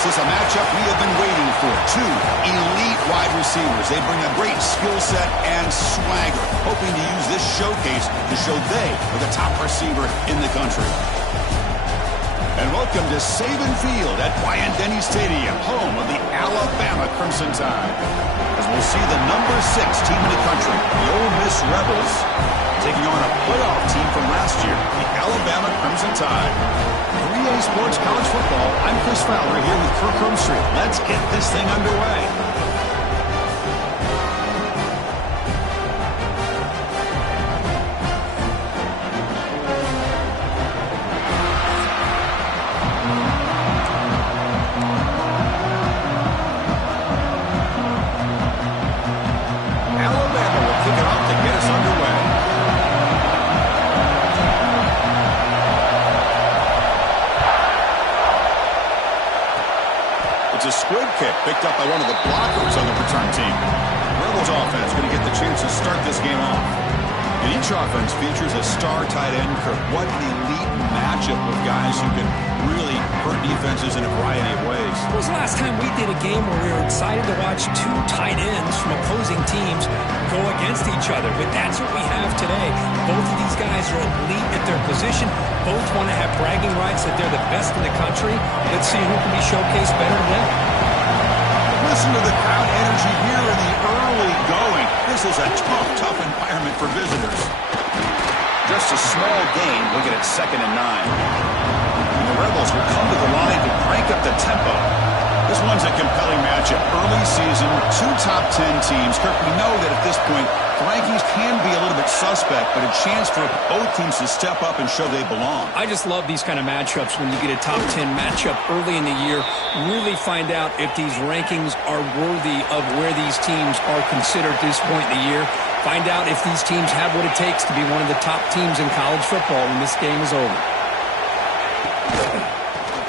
This is a matchup we have been waiting for. Two elite wide receivers. They bring a great skill set and swagger, hoping to use this showcase to show they are the top receiver in the country. And welcome to Saban Field at Bryant-Denny Stadium, home of the Alabama Crimson Tide. As we'll see the number 6 team in the country, the Ole Miss Rebels, taking on a playoff team from last year, the Alabama Crimson Tide. 3A Sports College Football, I'm Chris Fowler here with Kirk Herbstreit. Let's get this thing underway. Picked up by one of the blockers on the return team. Rebels offense going to get the chance to start this game off. And each offense features a star tight end. Kirk, what an elite matchup of guys who can really hurt defenses in a variety of ways. When was the last time we did a game where we were excited to watch two tight ends from opposing teams go against each other? But that's what we have today. Both of these guys are elite at their position. Both want to have bragging rights that they're the best in the country. Let's see who can be showcased better today. Listen to the crowd energy here in the early going. This is a tough environment for visitors. Just a small gain. Look at it, 2nd and 9. And the Rebels will come to the line to crank up the tempo. This one's a compelling matchup. Early season, 2 top 10 teams. Kirk, we know that at this point, the rankings can be a little bit suspect, but a chance for both teams to step up and show they belong. I just love these kind of matchups when you get a top 10 matchup early in the year. Really find out if these rankings are worthy of where these teams are considered at this point in the year. Find out if these teams have what it takes to be one of the top teams in college football when this game is over.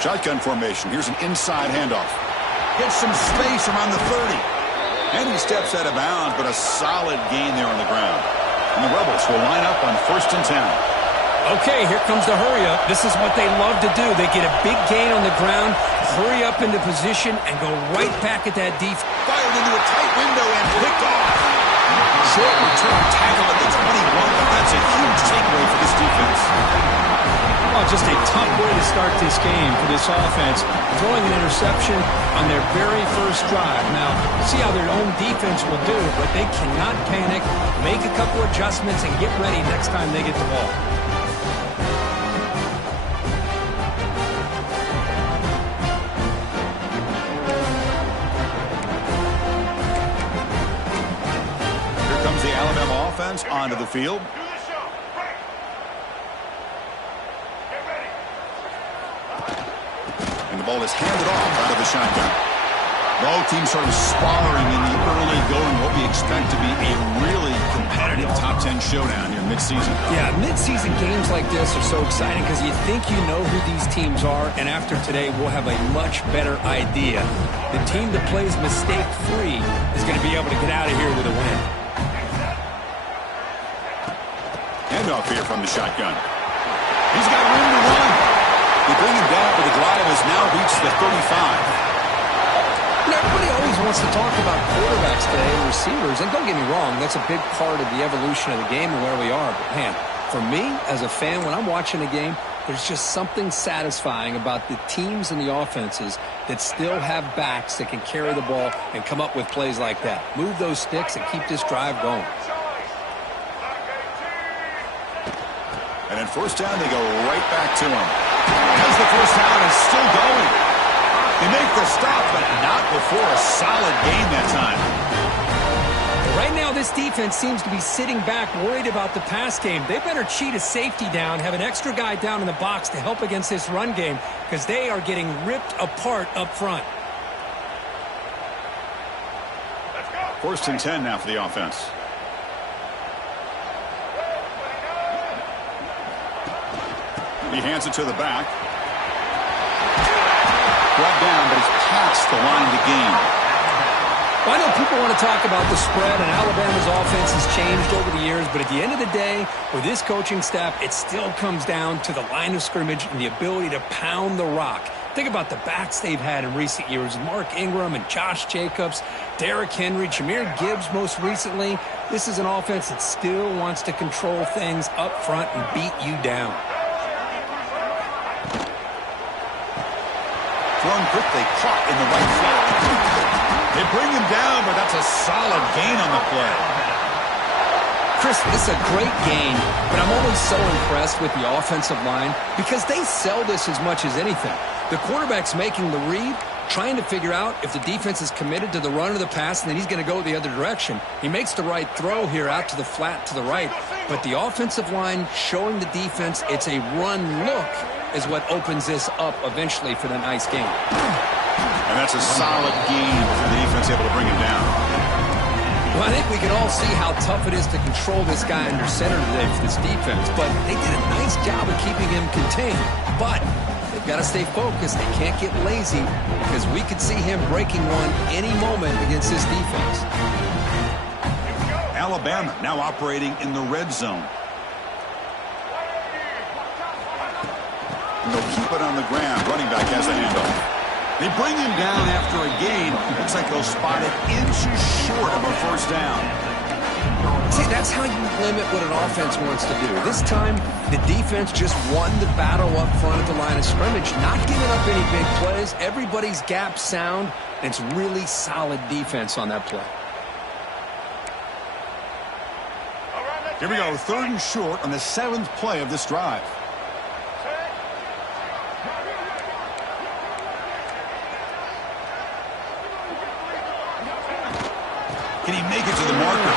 Shotgun formation. Here's an inside handoff. Gets some space around the 30. And he steps out of bounds, but a solid gain there on the ground. And the Rebels will line up on 1st and 10. Okay, here comes the hurry up. This is what they love to do. They get a big gain on the ground, hurry up into position, and go right back at that defense. Fired into a tight window and picked off. Short return tackle at the 21, but that's a huge takeaway for this defense. Well, just a tough way to start this game for this offense, throwing an interception on their very first drive. Now, see how their own defense will do, but they cannot panic, make a couple adjustments, and get ready next time they get the ball. Here comes the Alabama offense onto the field. The ball is handed off out of the shotgun. Both teams sort of sparring in the early going. What we expect to be a really competitive top 10 showdown here midseason. Yeah, midseason games like this are so exciting because you think you know who these teams are, and after today we'll have a much better idea. The team that plays mistake-free is going to be able to get out of here with a win. Handoff here from the shotgun. He's got room to run. They bring him down, but the drive has now reached the 35. Everybody always wants to talk about quarterbacks today and receivers, and don't get me wrong, that's a big part of the evolution of the game and where we are. But, man, for me, as a fan, when I'm watching a game, there's just something satisfying about the teams and the offenses that still have backs that can carry the ball and come up with plays like that. Move those sticks and keep this drive going. And in 1st down, they go right back to him. As the 1st down is still going. They make the stop, but not before a solid gain that time. Right now, this defense seems to be sitting back, worried about the pass game. They better cheat a safety down, have an extra guy down in the box to help against this run game, because they are getting ripped apart up front. 1st and 10 now for the offense. He hands it to the back. Brought down, but he's past the line to gain. Well, I know people want to talk about the spread, and Alabama's offense has changed over the years, but at the end of the day, with this coaching staff, it still comes down to the line of scrimmage and the ability to pound the rock. Think about the backs they've had in recent years. Mark Ingram and Josh Jacobs, Derrick Henry, Jahmyr Gibbs most recently. This is an offense that still wants to control things up front and beat you down. Thrown quickly, caught in the right flat. They bring him down, but that's a solid gain on the play. Chris, this is a great game, but I'm always so impressed with the offensive line because they sell this as much as anything. The quarterback's making the read, trying to figure out if the defense is committed to the run or the pass, and then he's going to go the other direction. He makes the right throw here out to the flat to the right, but the offensive line showing the defense it's a run look is what opens this up eventually for the nice game. And that's a solid gain for the defense able to bring him down. Well, I think we can all see how tough it is to control this guy under center today for this defense, but they did a nice job of keeping him contained. But they've got to stay focused. They can't get lazy because we could see him breaking one any moment against this defense. Alabama now operating in the red zone. And they'll keep it on the ground. Running back has a handoff. They bring him down after a gain. Looks like they'll spot it inches short of a first down. See, that's how you limit what an offense wants to do. This time, the defense just won the battle up front at the line of scrimmage, not giving up any big plays. Everybody's gap sound, and it's really solid defense on that play. Here we go, 3rd and short on the 7th play of this drive. Can he make it to the marker?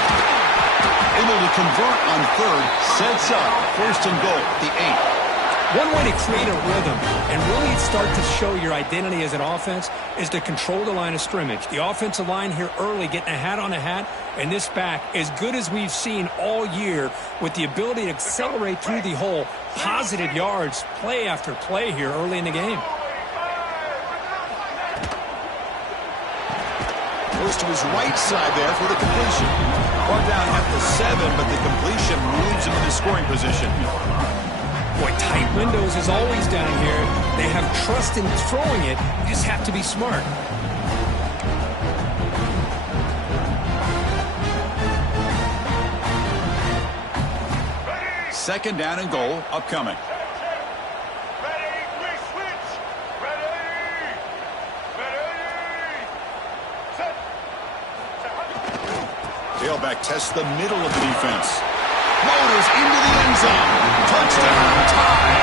Able to convert on 3rd, sets up 1st and goal, the 8. One way to create a rhythm and really start to show your identity as an offense is to control the line of scrimmage. The offensive line here early getting a hat on a hat, and this back as good as we've seen all year with the ability to accelerate through the hole. Positive yards, play after play here early in the game. Goes to his right side there for the completion. Brought down at the 7, but the completion moves him into scoring position. Boy, tight windows is always down here. They have trust in throwing it. You just have to be smart. Second down and goal upcoming. Tailback tests the middle of the defense. Motors into the end zone. Touchdown, tie.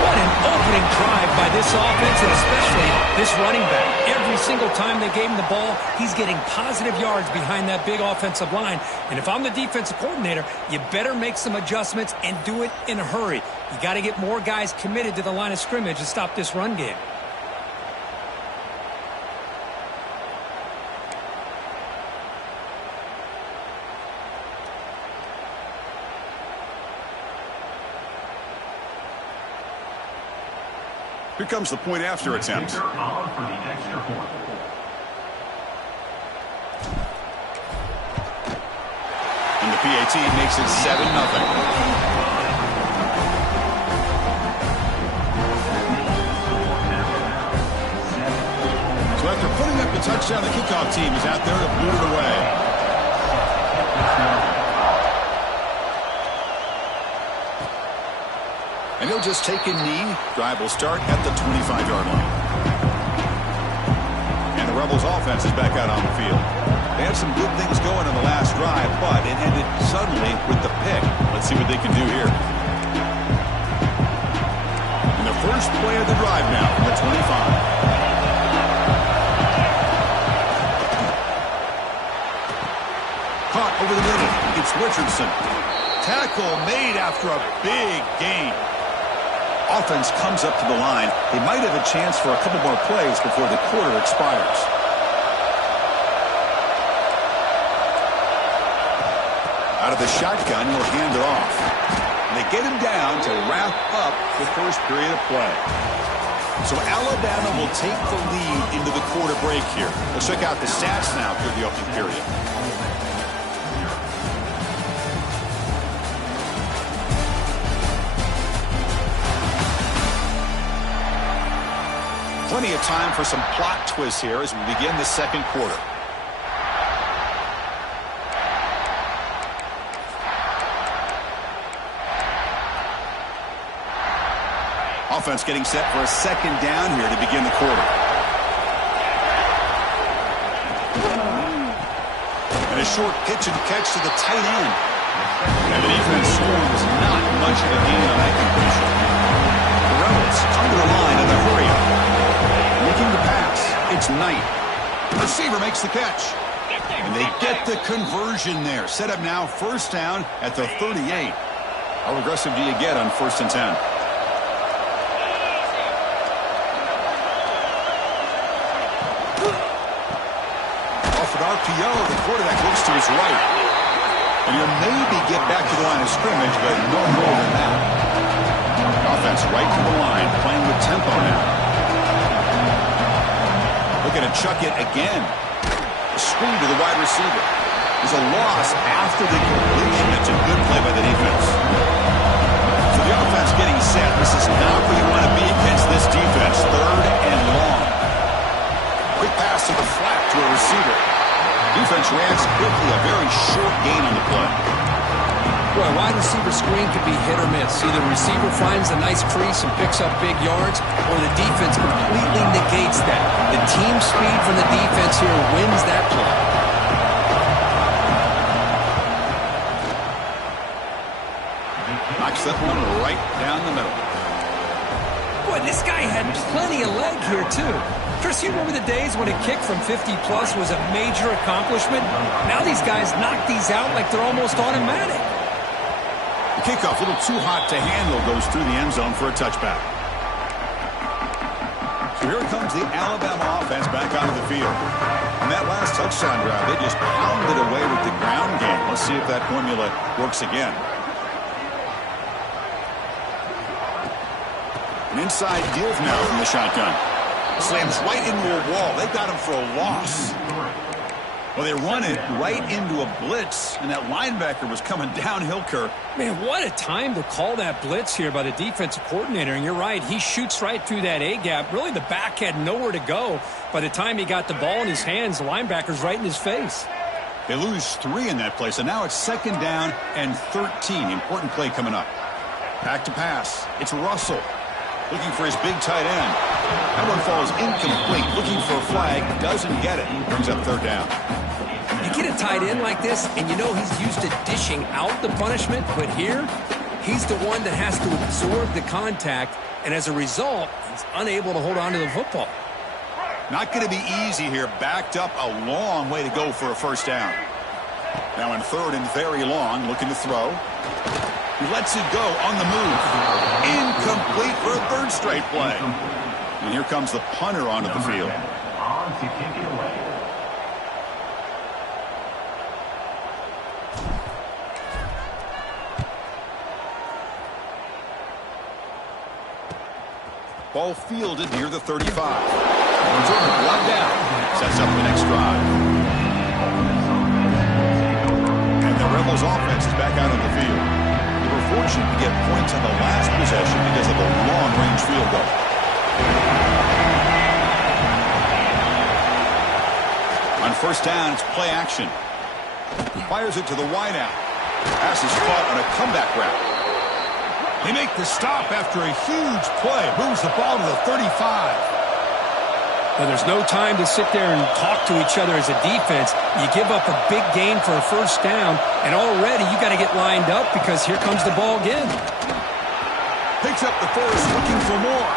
What an opening drive by this offense, and especially this running back. Every single time they gave him the ball, he's getting positive yards behind that big offensive line. And if I'm the defensive coordinator, you better make some adjustments and do it in a hurry. You got to get more guys committed to the line of scrimmage to stop this run game. Here comes the point after attempt. And the PAT makes it 7-0. So after putting up the touchdown, the kickoff team is out there to boot it away. And he'll just take a knee. Drive will start at the 25-yard line. And the Rebels offense is back out on the field. They had some good things going on the last drive, but it ended suddenly with the pick. Let's see what they can do here. And the first play of the drive now from the 25. Caught over the middle. It's Richardson. Tackle made after a big gain. Offense comes up to the line. They might have a chance for a couple more plays before the quarter expires. Out of the shotgun, he'll hand it off. And they get him down to wrap up the first period of play. So Alabama will take the lead into the quarter break here. Let's check out the stats now through the opening period. Plenty of time for some plot twists here as we begin the second quarter. Offense getting set for a second down here to begin the quarter. And a short pitch and catch to the tight end. And the defense scoring not much of a gain on that completion. The Rebels come to the line in the hurry-up. Looking to pass. It's Knight. The receiver makes the catch. And they get the conversion there. Set up now first down at the 38. How aggressive do you get on 1st and 10? RPO, the quarterback looks to his right. And he'll maybe get back to the line of scrimmage, but no more than that. Offense right to the line, playing with tempo now. Looking to chuck it again. A screen to the wide receiver. There's a loss after the completion. It's a good play by the defense. So the offense getting set. This is not where you want to be against this defense. 3rd and long. Quick pass to the flat to a receiver. Defense reacts quickly, a very short gain on the play. Boy, a wide receiver screen could be hit or miss. Either the receiver finds a nice crease and picks up big yards, or the defense completely negates that. The team speed from the defense here wins that play. Knocks that one right down the middle. Boy, this guy had plenty of leg here, too. Chris, you remember the days when a kick from 50-plus was a major accomplishment? Now these guys knock these out like they're almost automatic. The kickoff, a little too hot to handle, goes through the end zone for a touchback. So here comes the Alabama offense back onto the field. On that last touchdown drive, they just pounded away with the ground game. Let's see if that formula works again. An inside give now from the shotgun. Slams right into a wall. They got him for a loss. Well, they run it right into a blitz, and that linebacker was coming downhill, Kirk. Man, what a time to call that blitz here by the defensive coordinator. And you're right, he shoots right through that A-gap. Really, the back had nowhere to go. By the time he got the ball in his hands, the linebacker's right in his face. They lose 3 in that play, so now it's 2nd down and 13. Important play coming up. Back to pass. It's Russell. Looking for his big tight end. That one falls incomplete. Looking for a flag. Doesn't get it. Brings up 3rd down. You get a tight end like this, and you know he's used to dishing out the punishment. But here, he's the one that has to absorb the contact. And as a result, he's unable to hold on to the football. Not going to be easy here. Backed up a long way to go for a 1st down. Now in 3rd and very long. Looking to throw. He lets it go on the move. Incomplete for a 3rd straight play. And here comes the punter onto the field. On to kick it away. Ball fielded near the 35. One down. Sets up the next drive. And the Rebels offense is back out on the field. Fortunate to get points on the last possession because of a long-range field goal. On 1st down, it's play action. Fires it to the wideout. Pass is caught on a comeback route. They make the stop after a huge play. Moves the ball to the 35. Well, there's no time to sit there and talk to each other as a defense. You give up a big gain for a 1st down, and already you got to get lined up because here comes the ball again. Picks up the 1st, looking for more.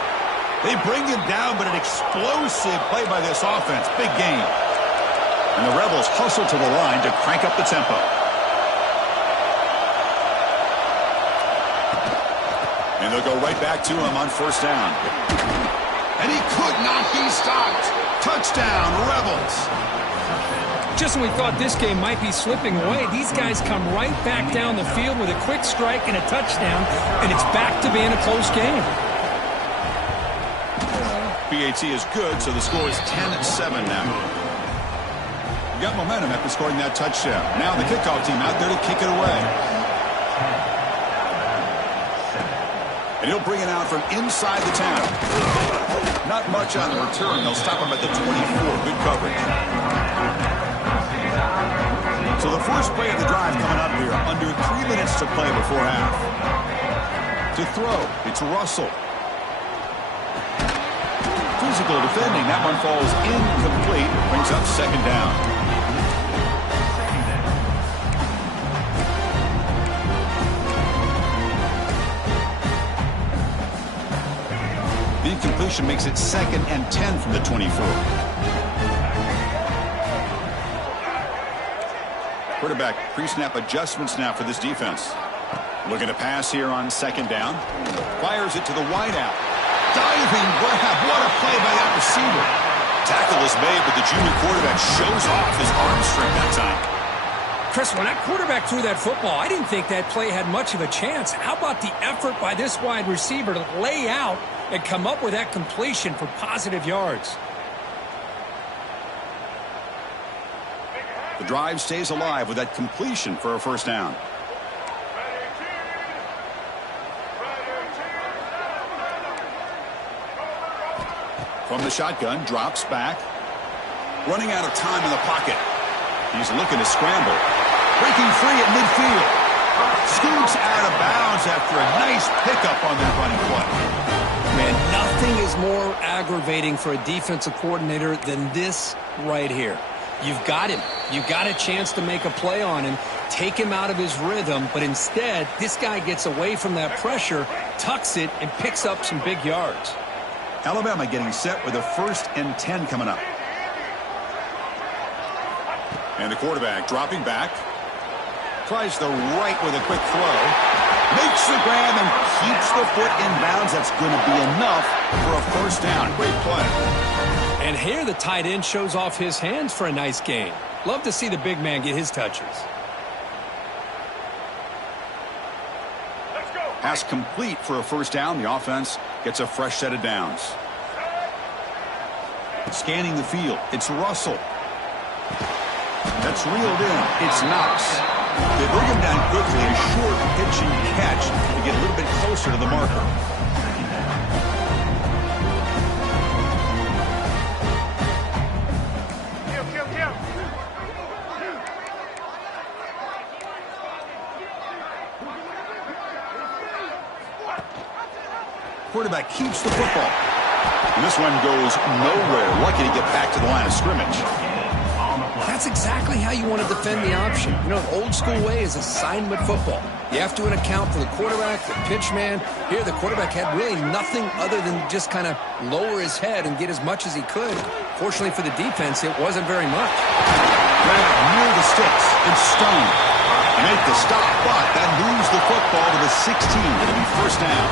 They bring him down, but an explosive play by this offense. Big gain. And the Rebels hustle to the line to crank up the tempo. And they'll go right back to him on 1st down. And he could not be stopped. Touchdown, Rebels. Just when we thought this game might be slipping away, these guys come right back down the field with a quick strike and a touchdown, and it's back to being a close game. PAT is good, so the score is 10-7 now. We got momentum after scoring that touchdown. Now the kickoff team out there to kick it away. And he'll bring it out from inside the 10. Not much on the return. They'll stop him at the 24. Good coverage. So the first play of the drive coming up here. Under 3 minutes to play before half. To throw, it's Russell. Physical defending. That one falls incomplete. Brings up second down. The incompletion makes it 2nd and 10 from the 24. Quarterback pre-snap adjustments now for this defense. Looking to pass here on 2nd down. Fires it to the wideout. Diving grab. What a play by that receiver. Tackle is made, but the junior quarterback shows off his arm strength that time. Chris, when that quarterback threw that football, I didn't think that play had much of a chance. How about the effort by this wide receiver to lay out and come up with that completion for positive yards? The drive stays alive with that completion for a first down. From the shotgun, drops back. Running out of time in the pocket. He's looking to scramble. Breaking free at midfield. Scoots out of bounds after a nice pickup on that running play. Man, nothing is more aggravating for a defensive coordinator than this right here. You've got him. You've got a chance to make a play on him, take him out of his rhythm, but instead, this guy gets away from that pressure, tucks it, and picks up some big yards. Alabama getting set with a 1st and 10 coming up. And the quarterback dropping back. Tries the right with a quick throw. Makes the grab and keeps the foot in bounds. That's going to be enough for a first down. Great play. And here the tight end shows off his hands for a nice gain. Love to see the big man get his touches. Pass complete for a first down. The offense gets a fresh set of downs. Scanning the field. It's Russell. That's reeled in. It's Knox. They bring him down quickly. A short pitch and catch to get a little bit closer to the marker. Quarterback keeps the football. And this one goes nowhere. Lucky to get back to the line of scrimmage. That's exactly how you want to defend the option. You know, the old school way is assignment football. You have to account for the quarterback, the pitch man. Here, the quarterback had really nothing other than just kind of lower his head and get as much as he could. Fortunately for the defense, it wasn't very much. Grab near the sticks. It's Stone. Make the stop, but that moves the football to the 16. It'll be first down.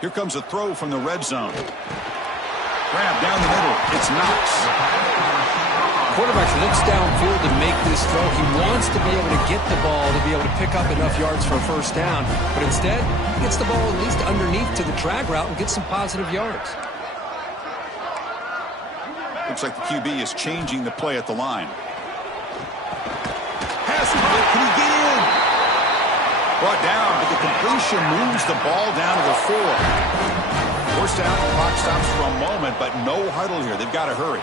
Here comes a throw from the red zone. Grab down the middle. It's Knox. Quarterback looks downfield to make this throw. He wants to be able to get the ball to be able to pick up enough yards for a first down. But instead, he gets the ball at least underneath to the drag route and gets some positive yards. Looks like the QB is changing the play at the line. Pass complete. Can he get in? Brought down, but the completion moves the ball down to the 4. First down, the clock stops for a moment, but no huddle here. They've got to hurry.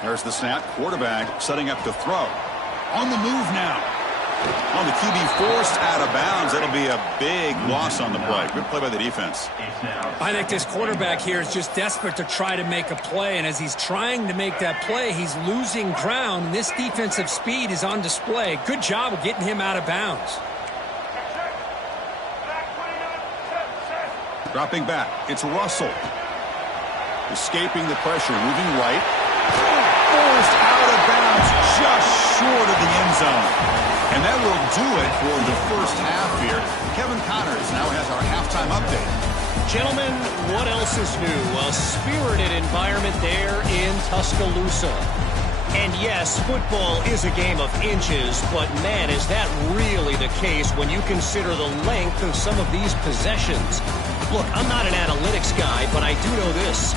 There's the snap. Quarterback setting up to throw. On the move now. On the QB forced out of bounds. That'll be a big loss on the play. Good play by the defense. I think this quarterback here is just desperate to try to make a play, and as he's trying to make that play, he's losing ground, and this defensive speed is on display. Good job of getting him out of bounds. Dropping back. It's Russell. Escaping the pressure. Moving right. Forced out of bounds just short of the end zone. And that will do it for the first half here. Kevin Connors now has our halftime update. Gentlemen, what else is new? A spirited environment there in Tuscaloosa. And yes, football is a game of inches, but man, is that really the case when you consider the length of some of these possessions. Look, I'm not an analytics guy, but I do know this.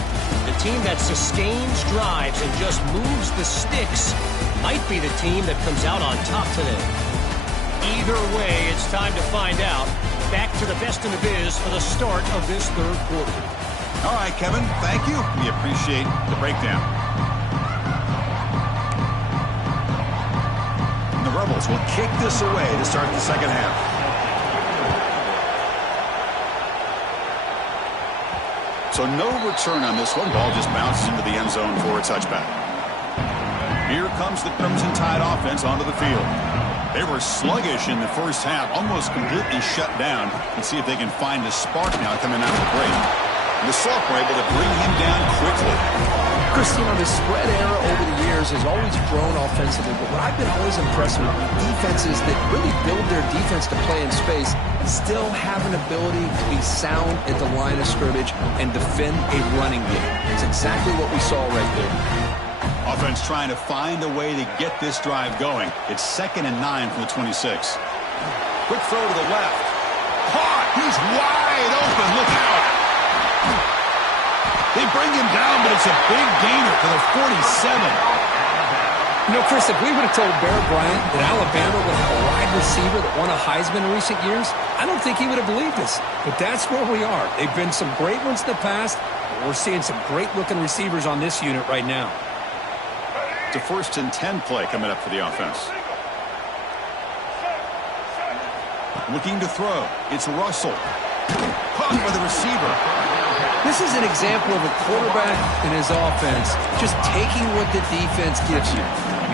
The team that sustains drives and just moves the sticks might be the team that comes out on top today. Either way, it's time to find out. Back to the best in the biz for the start of this third quarter. All right, Kevin, thank you. We appreciate the breakdown. And the Rebels will kick this away to start the second half. So no return on this one. Ball just bounces into the end zone for a touchback. Here comes the Crimson Tide offense onto the field. They were sluggish in the first half, almost completely shut down. Let's see if they can find a spark now coming out of the break. And the Salk were able to bring him down quickly. Chris, the spread era over the years has always grown offensively, but what I've been always impressed with defenses that really build their defense to play in space still have an ability to be sound at the line of scrimmage and defend a running game. It's exactly what we saw right there. Offense trying to find a way to get this drive going. It's 2nd and 9 from the 26. Quick throw to the left. Caught. He's wide open. Look out. They bring him down, but it's a big gainer for the 47. Chris, if we would have told Bear Bryant that Alabama would have a wide receiver that won a Heisman in recent years, I don't think he would have believed us. But that's where we are. They've been some great ones in the past, but we're seeing some great-looking receivers on this unit right now. It's a 1st and 10 play coming up for the offense. Looking to throw. It's Russell. Caught by the receiver. This is an example of a quarterback and his offense just taking what the defense gives you.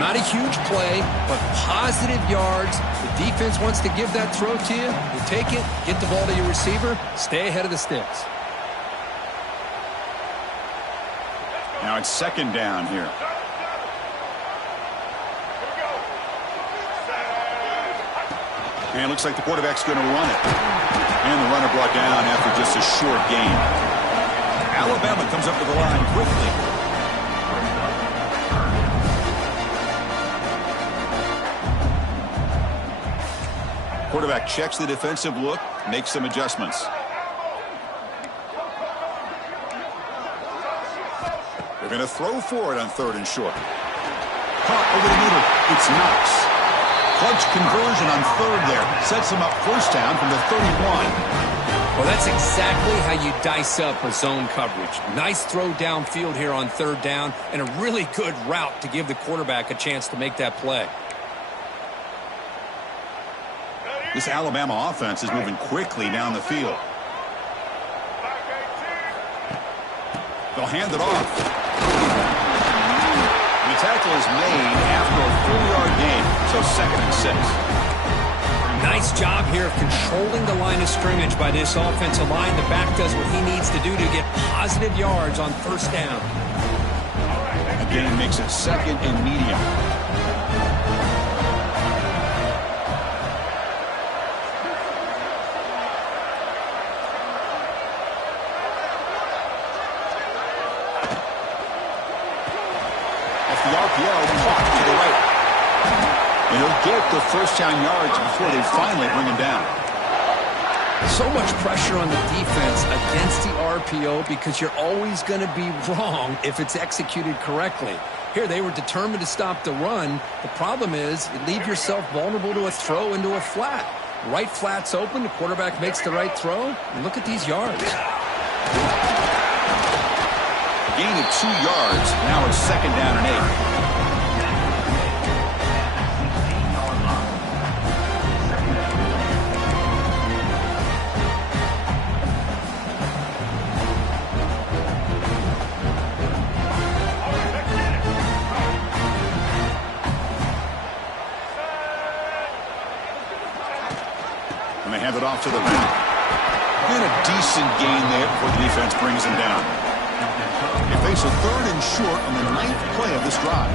Not a huge play, but positive yards. The defense wants to give that throw to you. You take it, get the ball to your receiver, stay ahead of the sticks. Now it's 2nd down here. And it looks like the quarterback's going to run it. And the runner brought down after just a short gain. Alabama comes up to the line quickly. Quarterback checks the defensive look, makes some adjustments. They're going to throw for it on 3rd and short. Caught over the middle. It's Knox. Clutch conversion on 3rd there. Sets him up 1st down from the 31. Well, that's exactly how you dice up a zone coverage. Nice throw downfield here on 3rd down, and a really good route to give the quarterback a chance to make that play. This Alabama offense is moving quickly down the field. They'll hand it off. The tackle is made after a 4-yard gain, so 2nd and 6. Nice job here of controlling the line of scrimmage by this offensive line. The back does what he needs to do to get positive yards on 1st down. Again, makes it 2nd and medium. Off the RPO, clock to the right. And he'll get the 1st down yards before they finally bring him down. So much pressure on the defense against the RPO because you're always going to be wrong if it's executed correctly. Here, they were determined to stop the run. The problem is you leave yourself vulnerable to a throw into a flat. Right flat's open. The quarterback makes the right throw. And look at these yards. Gain of 2 yards. Now it's 2nd down and 8. They hand it off to the right. And a decent gain there before the defense brings him down. They face a 3rd and short on the 9th play of this drive.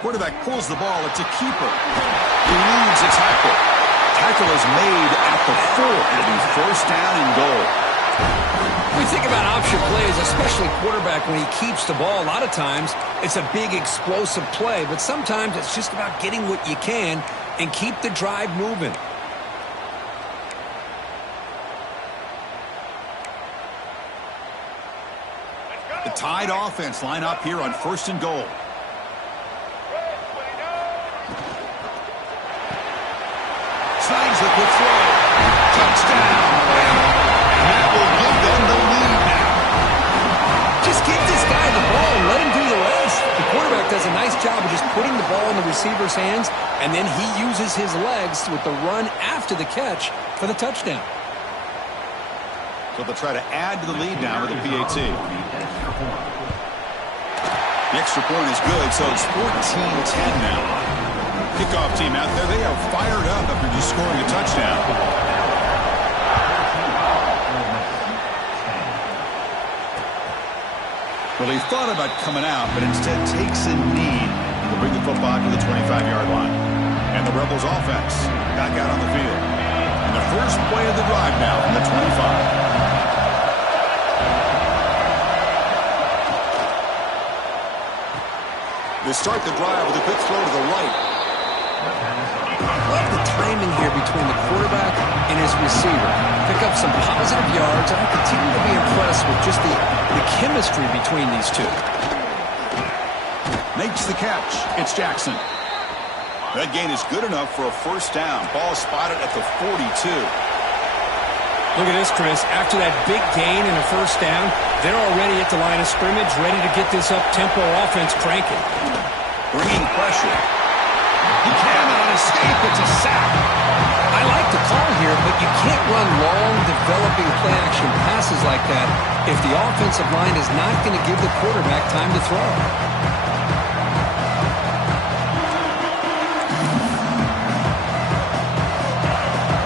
Quarterback pulls the ball. It's a keeper. Eludes a tackle. Tackle is made at the 4. It'll be 1st down and goal. We think about option plays, especially quarterback when he keeps the ball. A lot of times, it's a big explosive play, but sometimes it's just about getting what you can and keep the drive moving. The Tide offense line up here on 1st and goal. Slides the quick throw. Touchdown. And that will give them the lead now. Just give this guy the ball and let him do the rest. The quarterback does a nice job of just putting the ball in the receiver's hands, and then he uses his legs with the run after the catch for the touchdown. So they'll try to add to the lead now with the PAT. The extra point is good, so it's 14-10 now. Kickoff team out there, they are fired up after just scoring a touchdown. Well, he thought about coming out, but instead takes a knee to bring the football to the 25-yard line. And the Rebels offense back out on the field. And the first play of the drive now from the 25. They start the drive with a quick throw to the right. Love the timing here between the quarterback and his receiver. Pick up some positive yards, and I continue to be impressed with just the chemistry between these two. Makes the catch. It's Jackson. That gain is good enough for a first down. Ball spotted at the 42. Look at this, Chris. After that big gain and a first down, they're already at the line of scrimmage, ready to get this up-tempo offense cranking. Bringing pressure. He cannot escape. It's a sack. I like the call here, but you can't run long, developing play-action passes like that if the offensive line is not going to give the quarterback time to throw.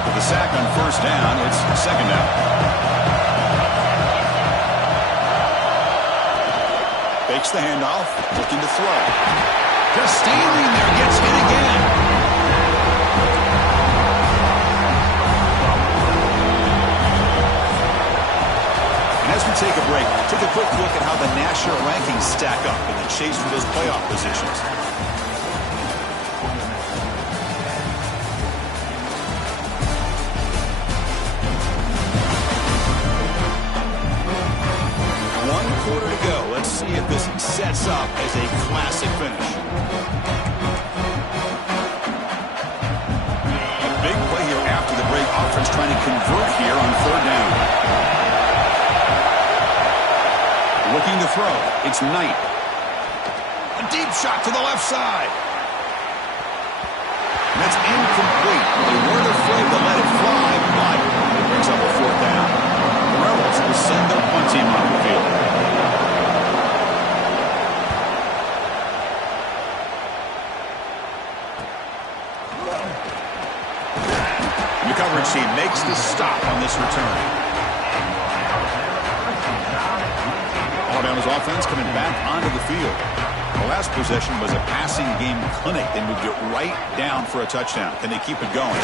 With the sack on first down, it's second down. Fakes the handoff, looking to throw. Just stealing there, gets hit again. And as we take a break, take a quick look at how the national rankings stack up in the chase for those playoff positions. One quarter to go. Let's see if this sets up as a classic finish. A big play here after the break. Offense trying to convert here on third down. Looking to throw. It's Knight. A deep shot to the left side. And that's incomplete. They weren't afraid to let it fly, but it brings up a fourth down. The Rebels will send their punt team on the field. The coverage team makes the stop on this return. Alabama's offense coming back onto the field. The last possession was a passing game clinic. They moved it right down for a touchdown. Can they keep it going?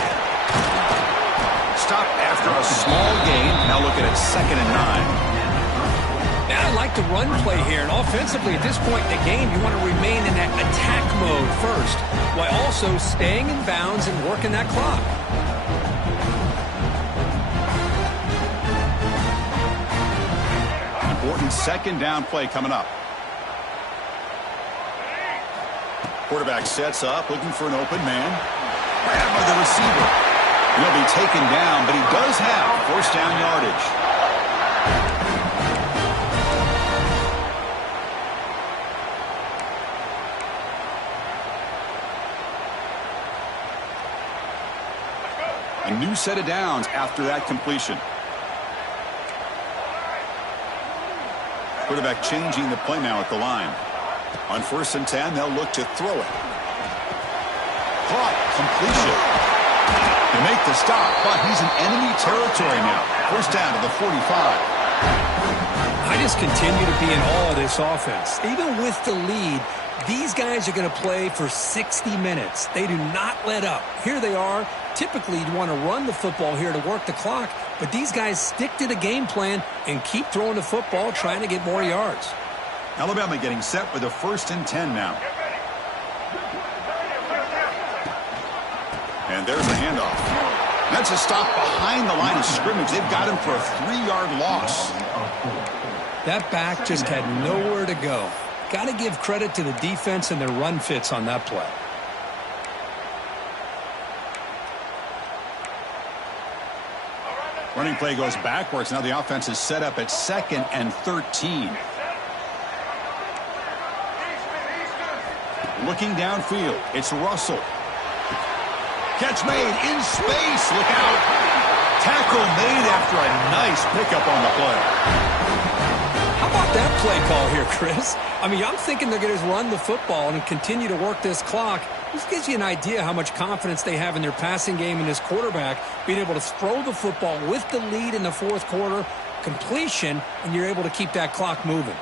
Stop after a small gain. Now look at it, 2nd and 9. Now I like the run play here, and offensively at this point in the game, you want to remain in that attack mode first, while also staying in bounds and working that clock. Important second down play coming up. Quarterback sets up, looking for an open man. Grabbed by the receiver. He'll be taken down, but he does have first down yardage. A new set of downs after that completion. Quarterback changing the play now at the line. On 1st and 10, they'll look to throw it. Caught, completion. They make the stop, but he's in enemy territory now. First down to the 45. I just continue to be in awe of this offense. Even with the lead, these guys are going to play for 60 minutes. They do not let up. Here they are. Typically, you want to run the football here to work the clock, But these guys stick to the game plan and keep throwing the football, trying to get more yards. Alabama getting set with a 1st and 10 now. And there's a handoff. That's a stop behind the line of scrimmage. They've got him for a 3-yard loss. That back just had nowhere to go. Got to give credit to the defense and their run fits on that play. Running play goes backwards. Now the offense is set up at 2nd and 13. Looking downfield, it's Russell. Catch made in space. Look out. Tackle made after a nice pickup on the play. How about that play call here, Chris? I mean, I'm thinking they're going to run the football and continue to work this clock. This gives you an idea how much confidence they have in their passing game and this quarterback being able to throw the football with the lead in the 4th quarter, completion, and you're able to keep that clock moving.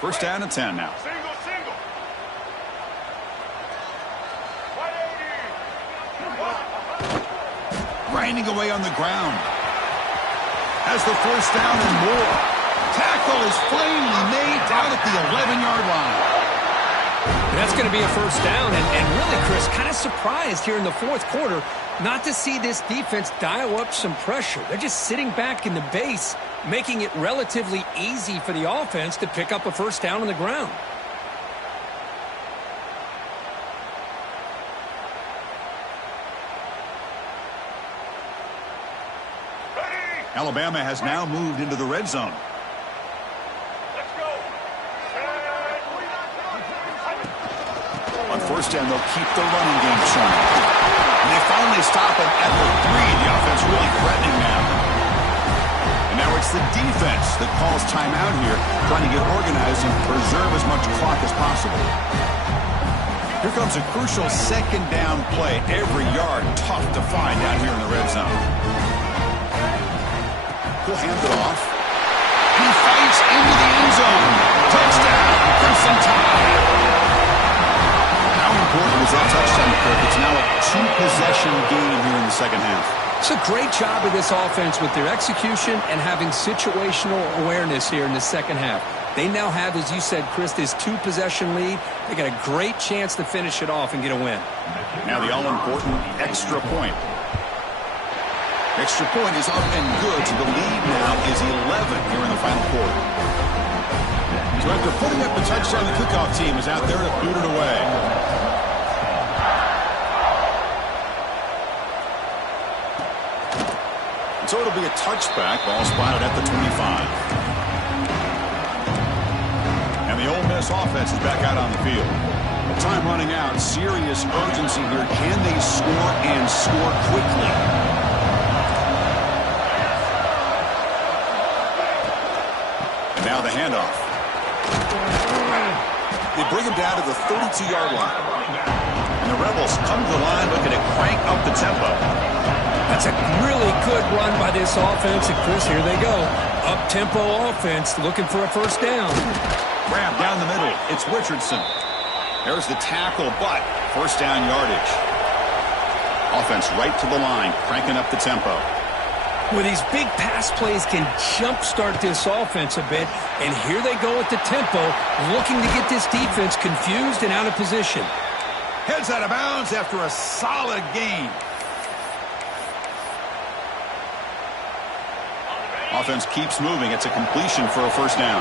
First down and 10 now. Single. Grinding away on the ground. Has the first down and more. Tackle is finally made down at the 11-yard line. That's going to be a first down, and really, Chris, kind of surprised here in the 4th quarter not to see this defense dial up some pressure. They're just sitting back in the base, making it relatively easy for the offense to pick up a first down on the ground. Alabama has now moved into the red zone. On first down, they'll keep the running game strong. And they finally stop him at the 3. The offense really threatening now. And now it's the defense that calls timeout here, trying to get organized and preserve as much clock as possible. Here comes a crucial 2nd down play. Every yard tough to find down here in the red zone. He'll hand it off. He fights into the end zone. Touchdown, Crimson Tide. How important was that touchdown, Kirk? It's now a 2-possession game here in the 2nd half. It's a great job of this offense with their execution and having situational awareness here in the 2nd half. They now have, as you said, Chris, this 2-possession lead. They got a great chance to finish it off and get a win. Now the all-important extra point. Extra point is up and good, so the lead now is 11 here in the final quarter. So after putting up the touchdown, the kickoff team is out there to boot it away. So it'll be a touchback, ball spotted at the 25. And the Ole Miss offense is back out on the field. Time running out, serious urgency here. Can they score and score quickly? Now the handoff. They bring him down to the 32-yard line. And the Rebels come to the line looking to crank up the tempo. That's a really good run by this offense. And Chris, here they go. Up-tempo offense looking for a first down. Grab down the middle. It's Richardson. There's the tackle, but first down yardage. Offense right to the line, cranking up the tempo. Well, these big pass plays can jumpstart this offense a bit, and here they go at the tempo, looking to get this defense confused and out of position. Heads out of bounds after a solid gain. Offense keeps moving. It's a completion for a first down.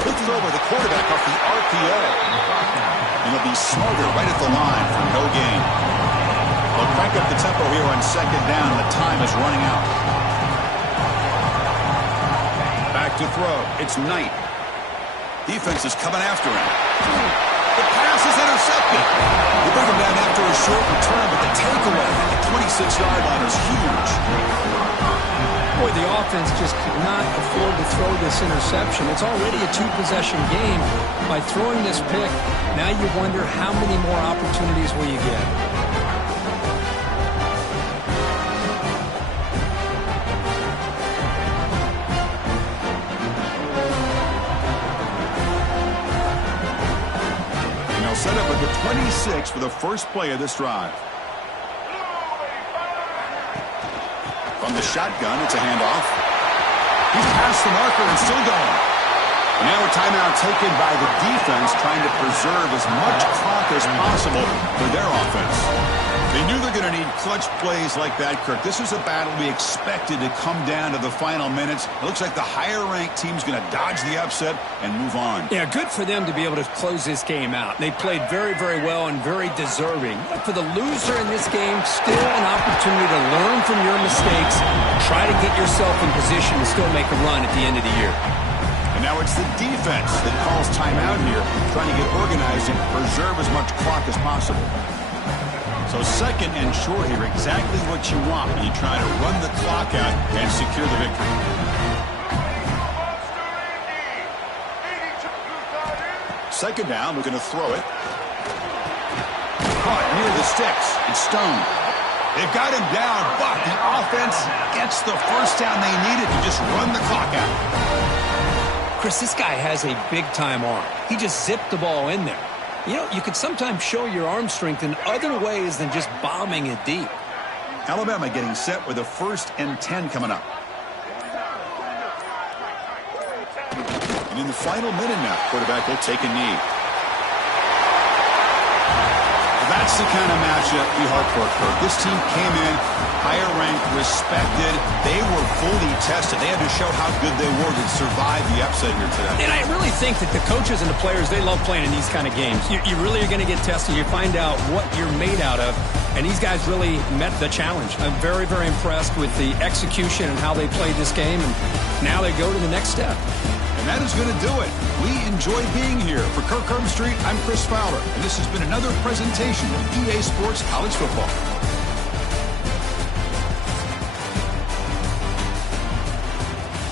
Good throw by the quarterback off the RPO. And he'll be smarter right at the line for no gain. They'll crank up the tempo here on 2nd down. The time is running out. Back to throw. It's Knight. Defense is coming after him. The pass is intercepted. They bring him down after a short return, but the takeaway at the 26-yard line is huge. Boy, the offense just could not afford to throw this interception. It's already a 2-possession game. By throwing this pick, now you wonder how many more opportunities will you get. 6 for the first play of this drive. From the shotgun, it's a handoff. He's past the marker and still going. And now a timeout taken by the defense, trying to preserve as much clock as possible for their offense. They knew they're going to need clutch plays like that, Kirk. This was a battle we expected to come down to the final minutes. It looks like the higher-ranked team's going to dodge the upset and move on. Yeah, good for them to be able to close this game out. They played very, very well and very deserving. But for the loser in this game, still an opportunity to learn from your mistakes, try to get yourself in position to still make a run at the end of the year. And now it's the defense that calls timeout here, trying to get organized and preserve as much clock as possible. So second and short here, exactly what you want when you try to run the clock out and secure the victory. Second down, we're going to throw it. Caught near the sticks. It's Stone. They've got him down, but the offense gets the first down they needed to just run the clock out. Chris, this guy has a big-time arm. He just zipped the ball in there. You know, you could sometimes show your arm strength in other ways than just bombing it deep. Alabama getting set with a 1st and 10 coming up. And in the final minute now, quarterback will take a knee. Well, that's the kind of matchup we hope for, Kirk. This team came in higher ranked, respected. They were fully tested. They had to show how good they were to survive the upset here today. And I really think that the coaches and the players, they love playing in these kind of games. You really are going to get tested. You find out what you're made out of. And these guys really met the challenge. I'm very, very impressed with the execution and how they played this game. And now they go to the next step. And that is going to do it. We enjoy being here. For Kirk Herbstreit, I'm Chris Fowler. And this has been another presentation of EA Sports College Football.